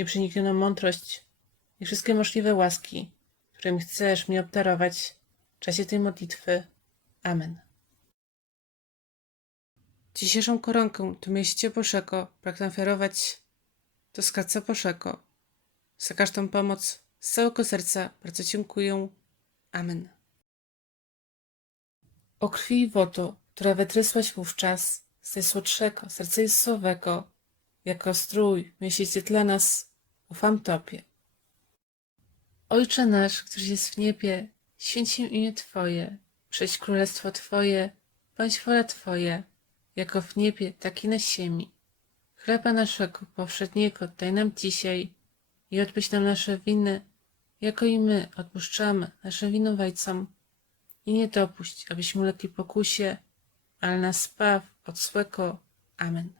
nieprzeniknioną mądrość i wszystkie możliwe łaski, którymi chcesz mnie obdarować w czasie tej modlitwy. Amen. Dzisiejszą koronkę do mieście Bożego pragnę ofiarować Skarbca Bożego. Za każdą pomoc z całego serca bardzo dziękuję. Amen. O krwi i wodo, która wytrysłaś wówczas z najsłodszego serca Jezusowego, jako strój miesięcy dla nas, ufam Tobie. Ojcze nasz, któryś jest w niebie, święć się imię Twoje, przyjdź królestwo Twoje, bądź wola Twoja, jako w niebie, tak i na ziemi. Chleba naszego powszedniego daj nam dzisiaj i odpuść nam nasze winy, jako i my odpuszczamy naszym winowajcom. I nie dopuść, abyśmy ulegli pokusie, ale nas zbaw od złego. Amen.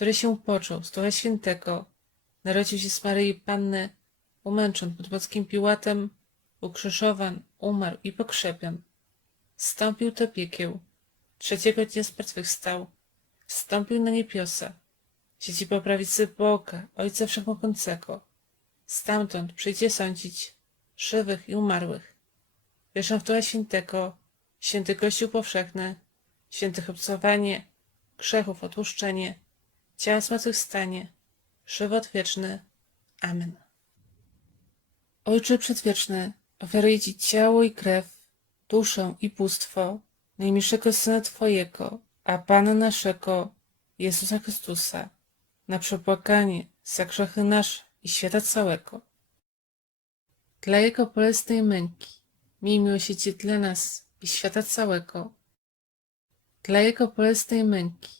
który się począł z Ducha Świętego, narodził się z Maryi Panny, umęczon pod Płockim Piłatem, ukrzyżowan, umarł i pokrzepion. Wstąpił do piekieł, trzeciego dnia zmartwychwstał, wstąpił na niebiosa, siedzi po prawicy Boga, Ojca Wszechmogącego. Stamtąd przyjdzie sądzić żywych i umarłych. Wierzę w Ducha Świętego, święty Kościół powszechny, świętych obcowanie, grzechów odpuszczenie, ciała zmartwychwstanie, żywot wieczny. Amen. Ojcze Przedwieczny, ofiaruję Ci ciało i krew, duszę i bóstwo najmilszego Syna Twojego, a Pana naszego, Jezusa Chrystusa, na przepłakanie za grzechy nasze i świata całego. Dla Jego bolesnej męki, miej miłosierdzie dla nas i świata całego. Dla Jego bolesnej męki,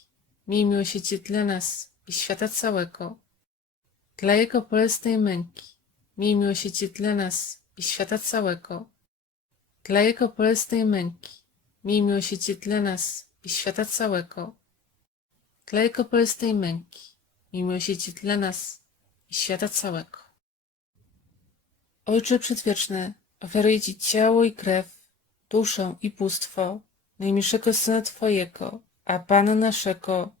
miej miłosierdzie dla nas i świata całego. Dla Jego bolesnej męki, miej miłosierdzie dla nas i świata całego. Dla Jego bolesnej męki, miej miłosierdzie dla nas i świata całego. Dla Jego bolesnej męki, miej miłosierdzie dla nas i świata całego. Ojcze Przedwieczny, ofiaruję Ci ciało i krew, duszę i bóstwo najmilszego Syna Twojego, a Pana naszego,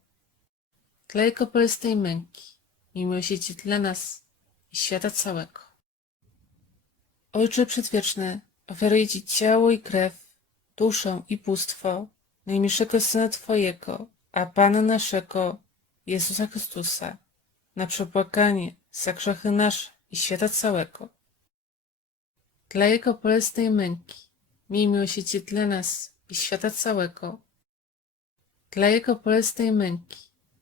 Dla Jego bolesnej męki, miłosierdzie dla nas i świata całego. Ojcze Przedwieczny, ofiaruję Ci ciało i krew, duszę i bóstwo najmilszego Syna Twojego, a Pana naszego, Jezusa Chrystusa, na przepłakanie za grzechy nasze i świata całego. Dla Jego bolesnej męki, miej miłosierdzie dla nas i świata całego. Dla Jego bolesnej męki,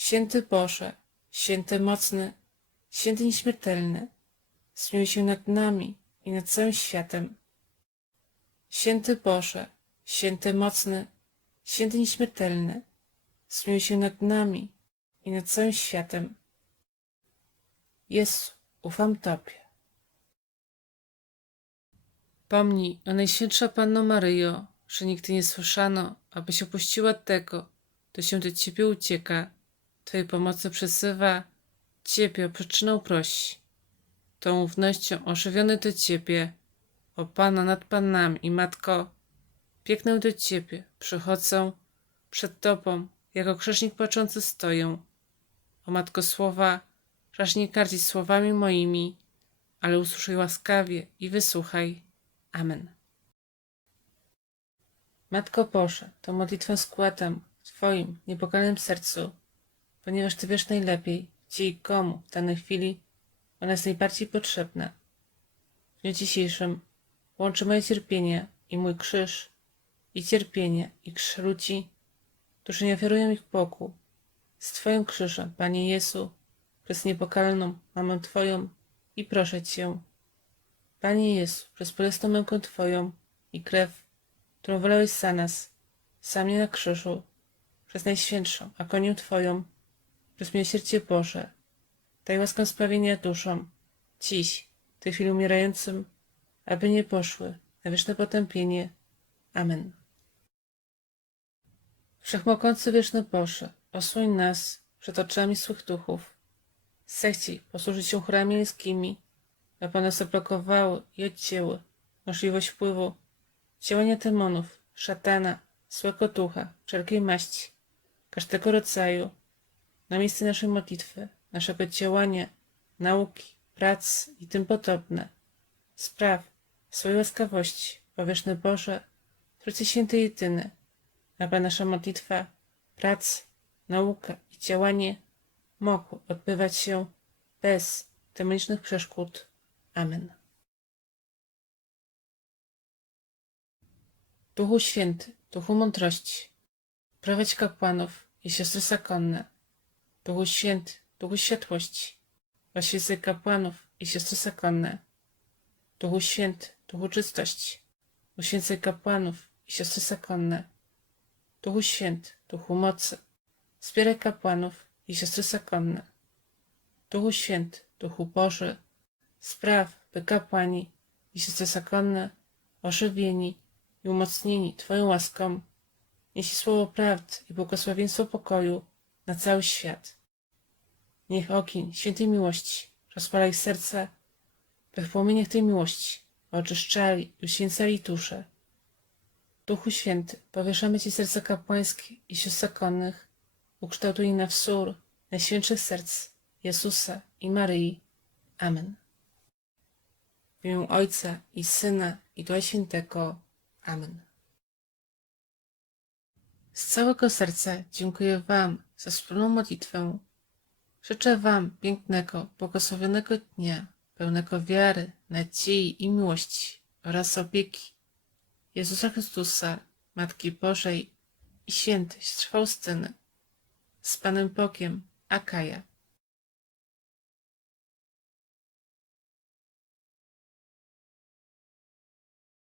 Święty Boże, święty mocny, święty nieśmiertelny, zmiłuj się nad nami i nad całym światem. Święty Boże, święty mocny, święty nieśmiertelny, zmiłuj się nad nami i nad całym światem. Jezu, ufam Tobie. Pomnij, o Najświętsza Panno Maryjo, że nigdy nie słyszano, abyś opuściła tego, kto się do Ciebie ucieka, Twojej pomocy przesywa, Ciebie o przyczynę prosi. Tą ufnością ożywiony do Ciebie, o Pana nad Panami i Matko, biegnę do Ciebie, przychodzę przed Tobą, jako grzesznik płaczący stoję. O Matko słowa, raż nie kardzić słowami moimi, ale usłyszaj łaskawie i wysłuchaj. Amen. Matko Boże, to modlitwę składam w Twoim niepokalnym sercu, ponieważ Ty wiesz najlepiej, gdzie i komu w danej chwili ona jest najbardziej potrzebna. W dniu dzisiejszym łączy moje cierpienie i mój krzyż, i cierpienie i krzyż ludzi, którzy nie ofiarują ich Bogu, z Twoim krzyżem, Panie Jezu, przez niepokalną mamę Twoją i proszę Cię, Panie Jezu, przez bolesną mękę Twoją i krew, którą wylałeś za nas, za mnie na krzyżu, przez Najświętszą agonię Twoją, przez miłosierdzie Boże, daj łaskę sprawienia duszom, dziś, w tej chwili umierającym, aby nie poszły na wieczne potępienie. Amen. Wszechmogący wieczny Boże, osłoń nas przed oczami swych duchów. Zechciej posłużyć się chórami aby one zablokowały i odcięły możliwość wpływu działania demonów, szatana, złego ducha, wszelkiej maści, każdego rodzaju, na miejsce naszej modlitwy, naszego działania, nauki, prac i tym podobne. Spraw swojej łaskawości, powieszny Boże, Trójcy Święty Jedyny, aby nasza modlitwa, prac, nauka i działanie mogły odbywać się bez demonicznych przeszkód. Amen. Duchu Święty, Duchu Mądrości, prowadź kapłanów i siostry zakonne. Duchu Święty, Duchu Światłości, oświecaj kapłanów i siostry zakonne. Duchu Święty, Duchu Czystości, uświęcaj kapłanów i siostry zakonne. Duchu Święty, Duchu Mocy, wspieraj kapłanów i siostry zakonne. Duchu Święty, Duchu Boży, spraw, by kapłani i siostry zakonne, ożywieni i umocnieni Twoją łaską, niesie słowo prawdy i błogosławieństwo pokoju na cały świat. Niech ogień świętej miłości rozpala ich serca, by płomieniach tej miłości oczyszczali i uświęcali dusze. Duchu Święty, powieszamy Ci serca kapłańskie i sióstr zakonnych, ukształtuj na wzór najświętszych serc Jezusa i Maryi. Amen. W imię Ojca i Syna i Ducha Świętego. Amen. Z całego serca dziękuję Wam za wspólną modlitwę. Życzę Wam pięknego, błogosławionego dnia, pełnego wiary, nadziei i miłości oraz opieki Jezusa Chrystusa, Matki Bożej i świętej Faustyny. Z Panem Bogiem, Akaja.